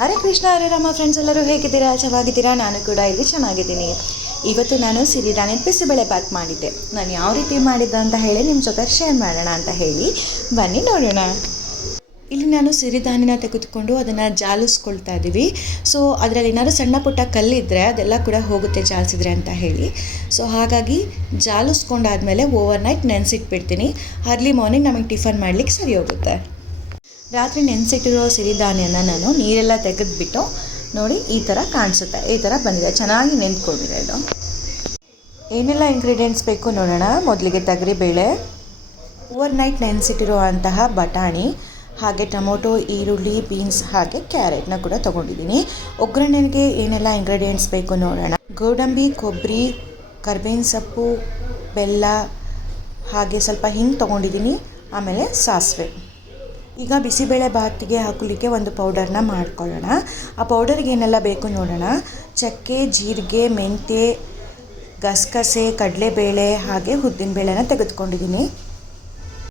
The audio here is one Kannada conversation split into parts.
ಹರೇ ಕೃಷ್ಣ, ಹರೇ ರಾಮ ಫ್ರೆಂಡ್ಸ್ ಎಲ್ಲರೂ ಹೇಗಿದ್ದೀರಾ? ಚೆನ್ನಾಗಿದ್ದೀರಾ? ನಾನು ಕೂಡ ಇಲ್ಲಿ ಚೆನ್ನಾಗಿದ್ದೀನಿ. ಇವತ್ತು ನಾನು ಸಿರಿಧಾನ್ಯದ ಬಿಸಿಬೇಳೆ ಬಾತ್ ಮಾಡಿದ್ದೆ. ನಾನು ಯಾವ ರೀತಿ ಮಾಡಿದ್ದೆ ಅಂತ ಹೇಳಿ ನಿಮ್ಮ ಜೊತೆ ಶೇರ್ ಮಾಡೋಣ ಅಂತ ಹೇಳಿ. ಬನ್ನಿ ನೋಡೋಣ. ಇಲ್ಲಿ ನಾನು ಸಿರಿಧಾನ್ಯನ ತೆಗೆದುಕೊಂಡು ಅದನ್ನು ಜಾಲಿಸ್ಕೊಳ್ತಾ ಇದ್ದೀವಿ. ಸೊ ಅದರಲ್ಲಿ ಏನಾದ್ರು ಸಣ್ಣ ಪುಟ್ಟ ಕಲ್ಲಿದ್ದರೆ ಅದೆಲ್ಲ ಕೂಡ ಹೋಗುತ್ತೆ ಜಾಲಿಸಿದ್ರೆ ಅಂತ ಹೇಳಿ. ಸೊ ಹಾಗಾಗಿ ಜಾಲಿಸ್ಕೊಂಡಾದ್ಮೇಲೆ ಓವರ್ ನೈಟ್ ನೆನೆಸಿಟ್ಬಿಡ್ತೀನಿ. ಅರ್ಲಿ ಮಾರ್ನಿಂಗ್ ನಮಗೆ ಟಿಫನ್ ಮಾಡ್ಲಿಕ್ಕೆ ಸರಿ ಹೋಗುತ್ತೆ. ರಾತ್ರಿ ನೆನೆಸಿಟ್ಟಿರೋ ಸಿರಿಧಾನ್ಯನ ನಾನು ನೀರೆಲ್ಲ ತೆಗೆದುಬಿಟ್ಟು ನೋಡಿ ಈ ಥರ ಕಾಣಿಸುತ್ತೆ, ಈ ಥರ ಬಂದಿದೆ. ಚೆನ್ನಾಗಿ ನೆಂದ್ಕೊಂಡಿದೆ ಇದು. ಏನೆಲ್ಲ ಇಂಗ್ರೀಡಿಯೆಂಟ್ಸ್ ಬೇಕು ನೋಡೋಣ. ಮೊದಲಿಗೆ ತೊಗರಿಬೇಳೆ ಓವರ್ ನೈಟ್ ನೆನೆಸಿಟ್ಟಿರೋ ಅಂತಹ ಬಟಾಣಿ, ಹಾಗೆ ಟೊಮೊಟೊ, ಈರುಳ್ಳಿ ಬೀನ್ಸ್ ಹಾಗೆ ಕ್ಯಾರೆಟ್ನ ಕೂಡ ತೊಗೊಂಡಿದ್ದೀನಿ. ಒಗ್ಗರಣೆಗೆ ಏನೆಲ್ಲ ಇಂಗ್ರೀಡಿಯೆಂಟ್ಸ್ ಬೇಕು ನೋಡೋಣ. ಗೋಡಂಬಿ, ಕೊಬ್ಬರಿ, ಕರ್ಬೇವಿನ ಸೊಪ್ಪು, ಬೆಲ್ಲ, ಹಾಗೆ ಸ್ವಲ್ಪ ಹಿಂಗೆ ತೊಗೊಂಡಿದ್ದೀನಿ. ಆಮೇಲೆ ಸಾಸಿವೆ. ಈಗ ಬಿಸಿಬೇಳೆ ಬಾತಿಗೆ ಹಾಕಲಿಕ್ಕೆ ಒಂದು ಪೌಡರ್ನ ಮಾಡ್ಕೊಳ್ಳೋಣ. ಆ ಪೌಡರ್ಗೆ ಏನೆಲ್ಲ ಬೇಕು ನೋಡೋಣ. ಚಕ್ಕೆ, ಜೀರಿಗೆ, ಮೆಂತ್ಯ, ಗಸಗಸೆ, ಕಡಲೆಬೇಳೆ ಹಾಗೆ ಉದ್ದಿನಬೇಳೆನ ತೆಗೆದುಕೊಂಡಿದ್ದೀನಿ.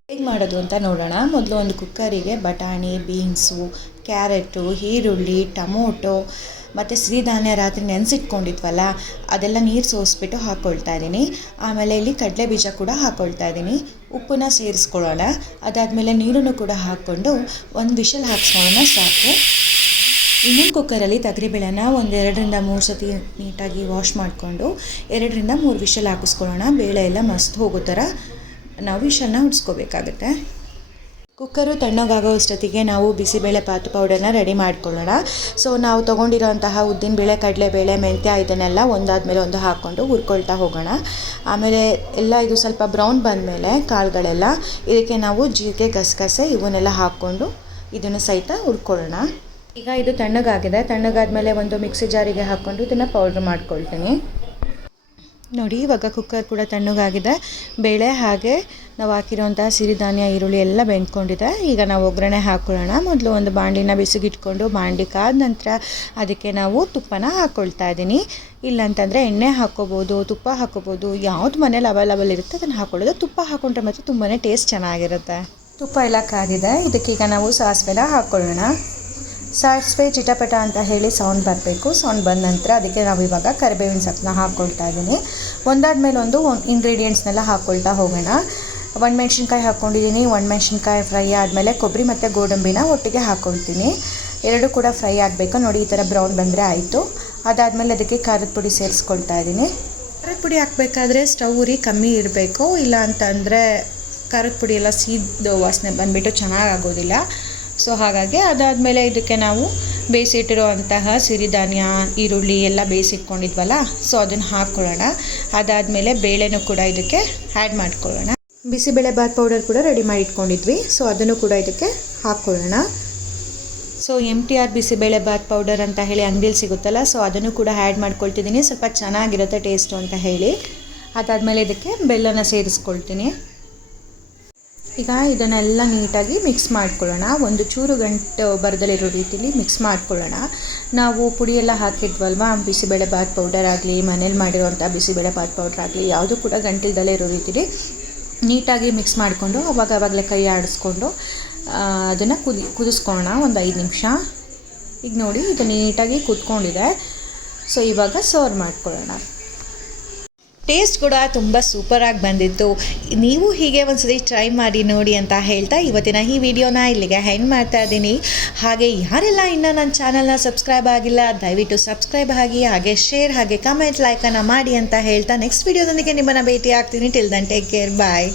ಹೇಗೆ ಮಾಡೋದು ಅಂತ ನೋಡೋಣ. ಮೊದಲು ಒಂದು ಕುಕ್ಕರಿಗೆ ಬಟಾಣಿ ಬೀನ್ಸು ಕ್ಯಾರೆಟು ಈರುಳ್ಳಿ, ಟೊಮೊಟೊ ಮತ್ತು ಸಿರಿಧಾನ್ಯ ರಾತ್ರಿ ನೆನೆಸಿಟ್ಕೊಂಡಿದ್ವಲ್ಲ, ಅದೆಲ್ಲ ನೀರು ಸೋಸಿಬಿಟ್ಟು ಹಾಕ್ಕೊಳ್ತಾ ಇದ್ದೀನಿ ಆಮೇಲೆ ಇಲ್ಲಿ ಕಡಲೆ ಬೀಜ ಕೂಡ ಹಾಕ್ಕೊಳ್ತಾ ಇದ್ದೀನಿ ಉಪ್ಪನ್ನ ಸೇರಿಸ್ಕೊಳ್ಳೋಣ. ಅದಾದಮೇಲೆ ನೀರನ್ನು ಕೂಡ ಹಾಕ್ಕೊಂಡು ಒಂದು ವಿಷಲ್ ಹಾಕ್ಸ್ಕೊಳ್ಳೋಣ ಸಾಕು. ಇನ್ನೊಂದು ಕುಕ್ಕರಲ್ಲಿ ತೊಗರಿಬೇಳೆನ ಒಂದು ಎರಡರಿಂದ ಮೂರು ಸತಿ ನೀಟಾಗಿ ವಾಶ್ ಮಾಡಿಕೊಂಡು ಎರಡರಿಂದ ಮೂರು ವಿಷಲ್ ಹಾಕಿಸ್ಕೊಳ್ಳೋಣ. ಬೇಳೆ ಎಲ್ಲ ಮಸ್ತ್ ಹೋಗೋ ಥರ ನಾವು ವಿಷಲ್ನ ಉಡ್ಸ್ಕೋಬೇಕಾಗುತ್ತೆ. ಕುಕ್ಕರು ತಣ್ಣಗಾಗೋ ಅಷ್ಟೊತ್ತಿಗೆ ನಾವು ಬಿಸಿಬೇಳೆ ಪಾತು ಪೌಡರ್ನ ರೆಡಿ ಮಾಡ್ಕೊಳ್ಳೋಣ. ಸೊ ನಾವು ತೊಗೊಂಡಿರೋಂತಹ ಉದ್ದಿನಬೇಳೆ ಕಡಲೆಬೇಳೆ, ಮೆಂತ್ಯ ಇದನ್ನೆಲ್ಲ ಒಂದಾದಮೇಲೆ ಒಂದು ಹಾಕ್ಕೊಂಡು ಹುರ್ಕೊಳ್ತಾ ಹೋಗೋಣ. ಆಮೇಲೆ ಎಲ್ಲ ಇದು ಸ್ವಲ್ಪ ಬ್ರೌನ್ ಬಂದಮೇಲೆ ಕಾಳುಗಳೆಲ್ಲ ಇದಕ್ಕೆ ನಾವು ಜೀರಿಗೆ, ಗಸಗಸೆ ಇವನ್ನೆಲ್ಲ ಹಾಕ್ಕೊಂಡು ಇದನ್ನು ಸಹಿತ ಹುರ್ಕೊಳ್ಳೋಣ. ಈಗ ಇದು ತಣ್ಣಗಾಗಿದೆ. ತಣ್ಣಗಾದ್ಮೇಲೆ ಒಂದು ಮಿಕ್ಸಿ ಜಾರಿಗೆ ಹಾಕ್ಕೊಂಡು ಇದನ್ನು ಪೌಡ್ರ್ ಮಾಡ್ಕೊಳ್ತೀನಿ. ನೋಡಿ, ಇವಾಗ ಕುಕ್ಕರ್ ಕೂಡ ತಣ್ಣಗಾಗಿದೆ. ಬೇಳೆ ಹಾಗೆ ನಾವು ಹಾಕಿರೋಂಥ ಸಿರಿಧಾನ್ಯ ಈರುಳ್ಳಿ ಎಲ್ಲ ಬೆಂದ್ಕೊಂಡಿದೆ. ಈಗ ನಾವು ಒಗ್ಗರಣೆ ಹಾಕ್ಕೊಳ್ಳೋಣ ಮೊದಲು ಒಂದು ಬಾಂಡಿನ ಬಿಸಿಗಿಟ್ಕೊಂಡು ಬಾಂಡಿ ಕಾದ ನಂತರ ಅದಕ್ಕೆ ನಾವು ತುಪ್ಪನ ಹಾಕ್ಕೊಳ್ತಾ ಇದ್ದೀನಿ. ಇಲ್ಲಂತಂದರೆ ಎಣ್ಣೆ ಹಾಕ್ಕೋಬೋದು, ತುಪ್ಪ ಹಾಕ್ಕೋಬೋದು, ಯಾವ್ದು ಮನೇಲಿ ಅವೈಲಬಲ್ ಇರುತ್ತೆ ಅದನ್ನು ಹಾಕ್ಕೊಳ್ಳೋದು ತುಪ್ಪ ಹಾಕ್ಕೊಂಡ್ರೆ ಮಾತ್ರ ತುಂಬಾ ಟೇಸ್ಟ್ ಚೆನ್ನಾಗಿರುತ್ತೆ. ತುಪ್ಪ ಎಲ್ಲ ಕಾದಿದೆ. ಇದಕ್ಕೀಗ ನಾವು ಸಾಸಿವೆನ ಹಾಕ್ಕೊಳ್ಳೋಣ ಸಾಸಿವೆ ಚಿಟಪಟ ಅಂತ ಹೇಳಿ ಸೌಂಡ್ ಬರಬೇಕು. ಸೌಂಡ್ ಬಂದ ನಂತರ ಅದಕ್ಕೆ ನಾವು ಇವಾಗ ಕರಿಬೇವಿನ ಸೊಪ್ಪನ್ನ ಹಾಕ್ಕೊಳ್ತಾ ಇದ್ದೀನಿ. ಒಂದಾದ್ಮೇಲೆ ಒಂದು ಇಂಗ್ರೀಡಿಯೆಂಟ್ಸ್ನೆಲ್ಲ ಹಾಕ್ಕೊಳ್ತಾ ಹೋಗೋಣ. ಒಣಮೆಣ್ಸಿನ್ಕಾಯಿ ಹಾಕ್ಕೊಂಡಿದ್ದೀನಿ ಒಣಮೆಣ್ಸಿನ್ಕಾಯಿ ಫ್ರೈ ಆದಮೇಲೆ ಕೊಬ್ಬರಿ ಮತ್ತು ಗೋಡಂಬಿನ ಒಟ್ಟಿಗೆ ಹಾಕ್ಕೊಳ್ತೀನಿ ಎರಡು ಕೂಡ ಫ್ರೈ ಆಗಬೇಕು. ನೋಡಿ, ಈ ಥರ ಬ್ರೌನ್ ಬಂದರೆ ಆಯಿತು. ಅದಾದಮೇಲೆ ಅದಕ್ಕೆ ಖಾರದ ಪುಡಿ ಸೇರಿಸ್ಕೊಳ್ತಾ ಇದ್ದೀನಿ. ಖಾರದ ಪುಡಿ ಹಾಕಬೇಕಾದ್ರೆ ಸ್ಟವ್ ಉರಿ ಕಮ್ಮಿ ಇರಬೇಕು. ಇಲ್ಲ ಅಂತಂದರೆ ಖಾರದ ಪುಡಿ ಎಲ್ಲ ಸೀದ ವಾಸನೆ ಬಂದುಬಿಟ್ಟು ಚೆನ್ನಾಗಾಗೋದಿಲ್ಲ ಸೊ ಹಾಗಾಗಿ ಅದಾದಮೇಲೆ ಇದಕ್ಕೆ ನಾವು ಬೇಯಿಸಿಟ್ಟಿರುವಂತಹ ಸಿರಿಧಾನ್ಯ ಈರುಳ್ಳಿ ಎಲ್ಲ ಬೇಯಿಸಿಟ್ಕೊಂಡಿದ್ವಲ್ಲ, ಸೊ ಅದನ್ನು ಹಾಕ್ಕೊಳ್ಳೋಣ ಅದಾದಮೇಲೆ ಬೇಳೆನೂ ಕೂಡ ಇದಕ್ಕೆ ಆ್ಯಡ್ ಮಾಡ್ಕೊಳ್ಳೋಣ. ಬಿಸಿಬೇಳೆ ಬಾತ್ ಪೌಡರ್ ಕೂಡ ರೆಡಿ ಮಾಡಿ ಇಟ್ಕೊಂಡಿದ್ವಿ, ಸೊ ಅದನ್ನು ಕೂಡ ಇದಕ್ಕೆ ಹಾಕ್ಕೊಳ್ಳೋಣ so M T R bisibele bath powder ಅಂತ ಹೇಳಿ ಅಂಗಡಿಲಿ ಸಿಗುತ್ತಲ್ಲ, ಸೊ ಅದನ್ನು ಕೂಡ ಆ್ಯಡ್ ಮಾಡ್ಕೊಳ್ತಿದ್ದೀನಿ. ಸ್ವಲ್ಪ ಚೆನ್ನಾಗಿರುತ್ತೆ ಟೇಸ್ಟು ಅಂತ ಹೇಳಿ. ಅದಾದಮೇಲೆ ಇದಕ್ಕೆ ಬೆಲ್ಲನ ಸೇರಿಸ್ಕೊಳ್ತೀನಿ. ಈಗ ಇದನ್ನೆಲ್ಲ ನೀಟಾಗಿ ಮಿಕ್ಸ್ ಮಾಡ್ಕೊಳ್ಳೋಣ. ಒಂದು ಚೂರು ಗಂಟು ಬರದಲ್ಲಿರೋ ರೀತಿಲಿ ಮಿಕ್ಸ್ ಮಾಡ್ಕೊಳ್ಳೋಣ. ನಾವು ಪುಡಿಯೆಲ್ಲ ಹಾಕಿದ್ವಲ್ವ? ಬಿಸಿಬೇಳೆ ಬಾತ್ ಪೌಡರ್ ಆಗಲಿ, ಮನೇಲಿ ಮಾಡಿರೋವಂಥ ಬಿಸಿಬೇಳೆ ಬಾತ್ ಪೌಡರ್ ಆಗಲಿ, ಯಾವುದು ಕೂಡ ಗಂಟಿಲ್ದಲ್ಲೇ ಇರೋ ರೀತಿಲಿ ನೀಟಾಗಿ ಮಿಕ್ಸ್ ಮಾಡಿಕೊಂಡು ಅವಾಗ ಅವಾಗಲೇ ಕೈ ಆಡಿಸ್ಕೊಂಡು ಅದನ್ನು ಕುದಿ, ಕುದಿಸ್ಕೊಳ್ಳೋಣ ಒಂದು ಐದು ನಿಮಿಷ. ಈಗ ನೋಡಿ, ಇದು ನೀಟಾಗಿ ಕುದ್ಕೊಂಡಿದೆ. ಸೊ ಇವಾಗ ಸರ್ವ್ ಮಾಡ್ಕೊಳ್ಳೋಣ. ಟೇಸ್ಟ್ ಕೂಡ ತುಂಬ ಸೂಪರಾಗಿ ಬಂದಿತ್ತು. ನೀವು ಹೀಗೆ ಒಂದ್ಸತಿ ಟ್ರೈ ಮಾಡಿ ನೋಡಿ ಅಂತ ಹೇಳ್ತಾ ಇವತ್ತಿನ ಈ ವಿಡಿಯೋನ ಇಲ್ಲಿಗೆ ಹೆಂಡ್ ಮಾಡ್ತಾ ಇದ್ದೀನಿ. ಹಾಗೆ ಯಾರೆಲ್ಲ ಇನ್ನೂ ನನ್ನ ಚಾನಲ್ನ ಸಬ್ಸ್ಕ್ರೈಬ್ ಆಗಿಲ್ಲ, ದಯವಿಟ್ಟು ಸಬ್ಸ್ಕ್ರೈಬ್ ಆಗಿ, ಹಾಗೆ ಶೇರ್ ಹಾಗೆ ಕಮೆಂಟ್ ಲೈಕನ್ನು ಮಾಡಿ ಅಂತ ಹೇಳ್ತಾ ನೆಕ್ಸ್ಟ್ ವಿಡಿಯೋದೊಂದಿಗೆ ನಿಮ್ಮನ್ನು ಭೇಟಿ ಆಗ್ತೀನಿ till then take care bye